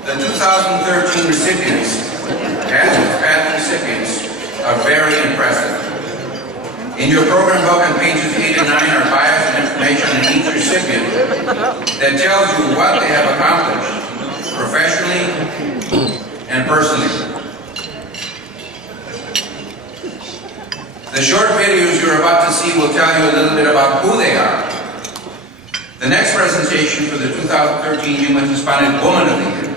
The 2013 recipients, as Hispanic recipients, are very impressive. In your program book on pages 8 and 9 are bios and information on each recipient that tells you what they have accomplished, professionally and personally. The short videos you're about to see will tell you a little bit about who they are. The next presentation for the 2013 UMOS Hispanic Woman of the Year,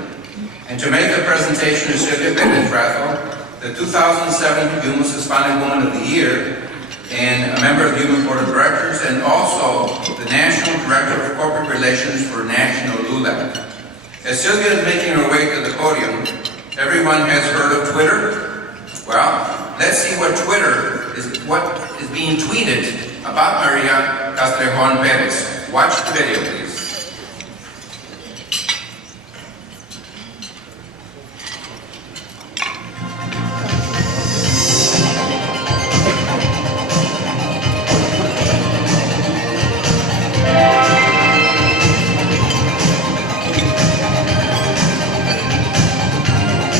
and to make the presentation is Silvia Perez, the 2007 UMOS Hispanic Woman of the Year, and a member of the UMOS Board of Directors, and also the National Director of Corporate Relations for National LULAC. As Silvia is making her way to the podium, everyone has heard of Twitter? Well, let's see what is being tweeted about Maria Castrejon Perez. Watch the video, please.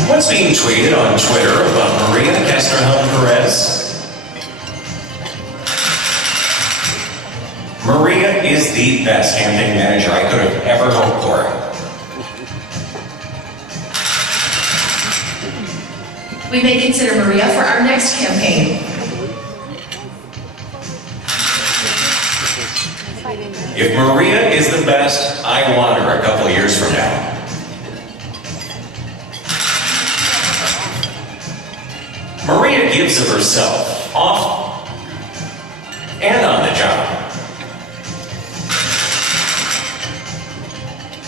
What's being tweeted on Twitter about Maria Castrejon Perez? Maria is the best campaign manager I could have ever hoped for. We may consider Maria for our next campaign. If Maria is the best, I want her a couple years from now. Maria gives of herself, off and on the job.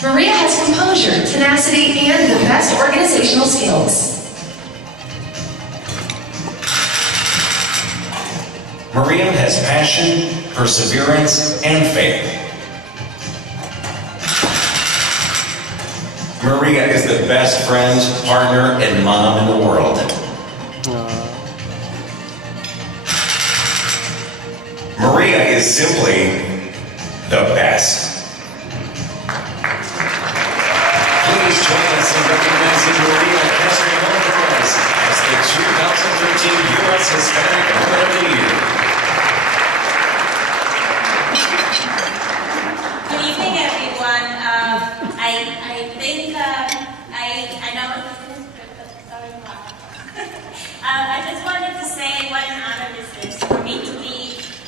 Maria has composure, tenacity, and the best organizational skills. Maria has passion, perseverance, and faith. Maria is the best friend, partner, and mom in the world. Maria is simply the best. Please join us in recognizing Maria Castrejon Perez as the 2013 U.S. Hispanic Woman of the Year. Good evening, everyone. I think I know what this is, but sorry, Mom. I just wanted to say what an honor this is for me to be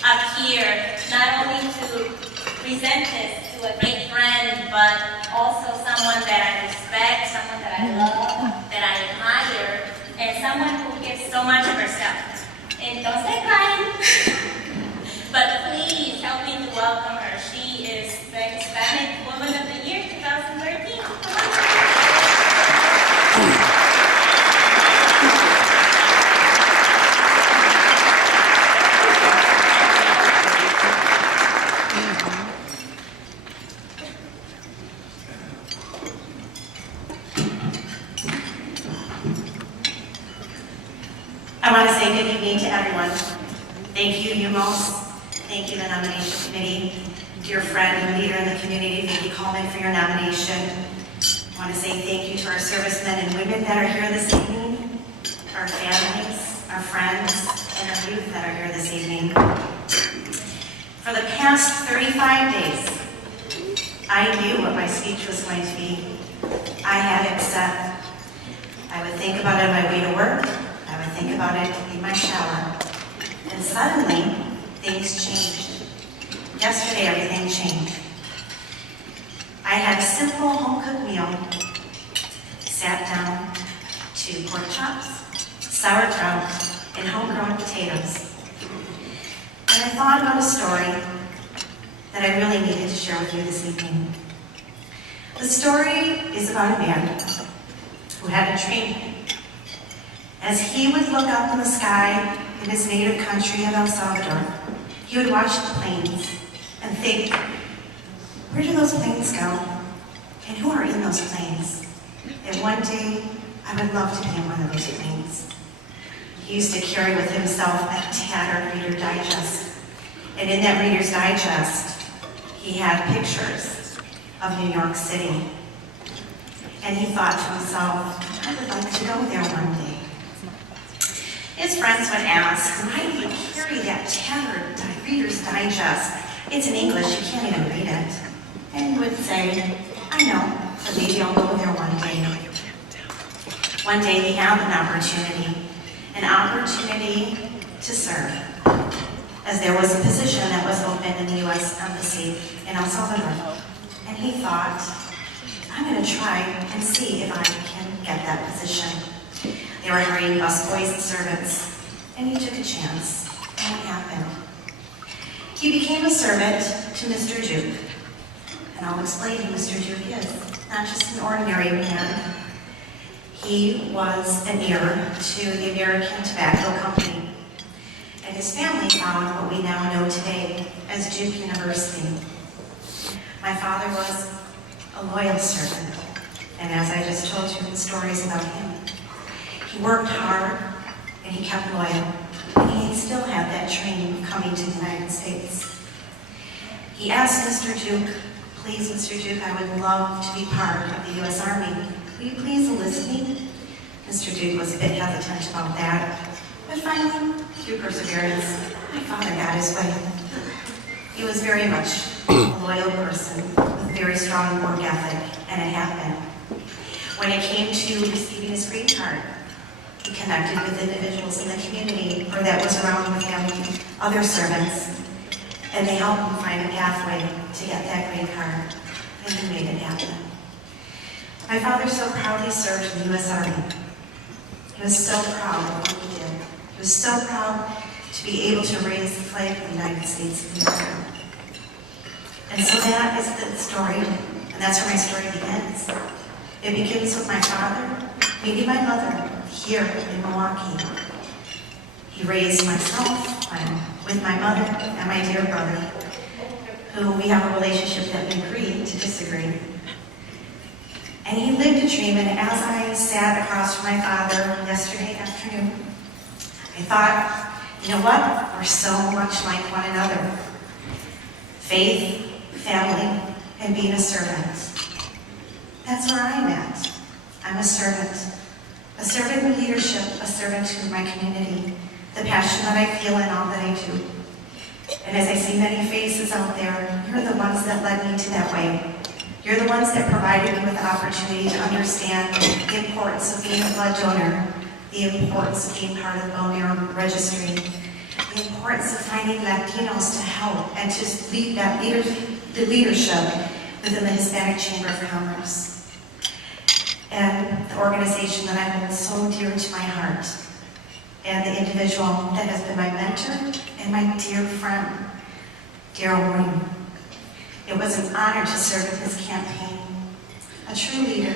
up here, not only to present this to a great friend, but also someone that I respect, someone that I love, that I admire, and someone who gives so much of herself. And don't stay crying, but please help me to welcome her. She is the Hispanic Woman of the Year 2013. I want to say good evening to everyone. Thank you, UMOS. Thank you, the nomination committee. Dear friend and leader in the community, thank you, Coleman, for your nomination. I want to say thank you to our servicemen and women that are here this evening, our families, our friends, and our youth that are here this evening. For the past 35 days, I knew what my speech was going to be. I had it set. I would think about it on my way to work. I would think about it in my shower. And suddenly, things changed. Yesterday, everything changed. I had a simple home-cooked meal, sat down to pork chops, sauerkraut, and homegrown potatoes. And I thought about a story that I really needed to share with you this evening. The story is about a man who had a dream. As he would look up in the sky in his native country of El Salvador, he would watch the planes and think, where do those planes go? And who are in those planes? And one day, I would love to be in one of those planes. He used to carry with himself a tattered Reader's Digest. And in that Reader's Digest, he had pictures of New York City. and he thought to himself, I would like to go there one day. His friends would ask, why do you carry that tattered Reader's Digest? It's in English, you can't even read it. And he would say, I know, but maybe I'll go there one day. One day he had an opportunity to serve, as there was a position that was open in the U.S. Embassy in El Salvador. And he thought, I'm going to try and see if I can get that position. They were hiring busboys and servants, and he took a chance, and it happened. He became a servant to Mr. Duke, and I'll explain who Mr. Duke is. Not just an ordinary man. He was an heir to the American Tobacco Company, and his family founded what we now know today as Duke University. My father was a loyal servant, and as I just told you the stories about him, he worked hard and he kept loyal, and he still had that dream of coming to the United States. He asked Mr. Duke, please, Mr. Duke, I would love to be part of the U.S. Army. Will you please enlist me? Mr. Duke was a bit hesitant about that, but finally, through perseverance, my father got his way. He was very much a loyal person with very strong work ethic, and it happened. When it came to receiving his green card, he connected with individuals in the community or that was around the family, other servants, and they helped him find a pathway to get that green card, and he made it happen. My father so proudly served in the U.S. Army. He was so proud of what he did. He was so proud to be able to raise the flag of the United States of America. And so that is the story, and that's where my story begins. It begins with my father, maybe my mother, here in Milwaukee. He raised myself with my mother and my dear brother, who we have a relationship that we agree to disagree. And he lived a dream, and as I sat across from my father yesterday afternoon, I thought, you know what? We're so much like one another. Faith, family, and being a servant. That's where I'm at. I'm a servant in leadership, a servant to my community, the passion that I feel in all that I do. And as I see many faces out there, you're the ones that led me to that way. You're the ones that provided me with the opportunity to understand the importance of being a blood donor, the importance of being part of the bone marrow registry, the importance of finding Latinos to help and to lead that the leadership within the Hispanic Chamber of Commerce. And the organization that I hold so dear to my heart, and the individual that has been my mentor and my dear friend, Daryl William. It was an honor to serve in this campaign, a true leader.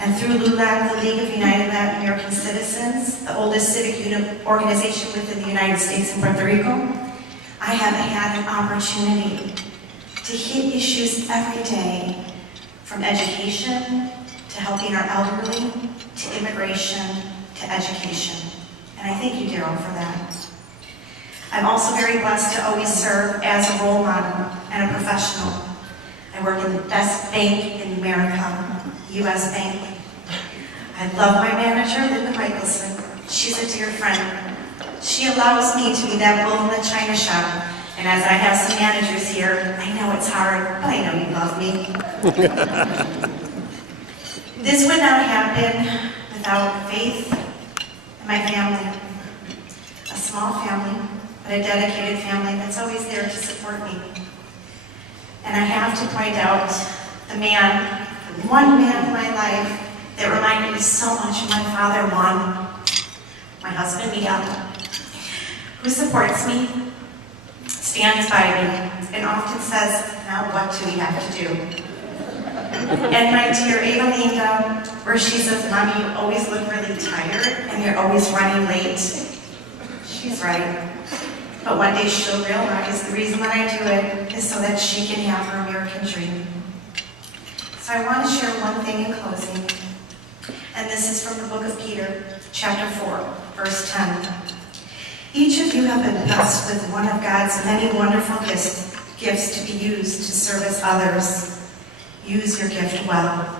And through LULAC, the League of United Latin American Citizens, the oldest civic organization within the United States and Puerto Rico, I have had an opportunity to hit issues every day, from education to helping our elderly, to immigration, to education. And I thank you, Daryl, for that. I'm also very blessed to always serve as a role model and a professional. I work in the best bank in America, U.S. Bank. I love my manager, Linda Michelson. She's a dear friend. She allows me to be that bull in the china shop. And as I have some managers here, I know it's hard, but I know you love me. This would not happen without Faith and my family. A small family, but a dedicated family that's always there to support me. And I have to point out the one man in my life that reminded me so much of my father, Juan, my husband, Miguel, who supports me, stands by me, and often says, now what do we have to do? And my dear Evelina, where she says, Mommy, you always look really tired, and you're always running late. She's right. But one day she'll realize the reason that I do it is so that she can have her American dream. So I want to share one thing in closing. And this is from the book of Peter, chapter 4, verse 10. Each of you have been blessed with one of God's many wonderful gifts to be used to service others. Use your gift well.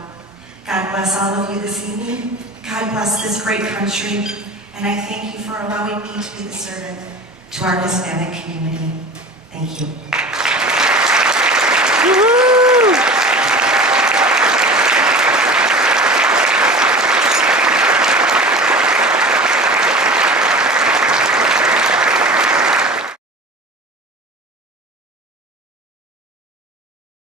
God bless all of you this evening. God bless this great country. And I thank you for allowing me to be the servant to our Hispanic community. Thank you.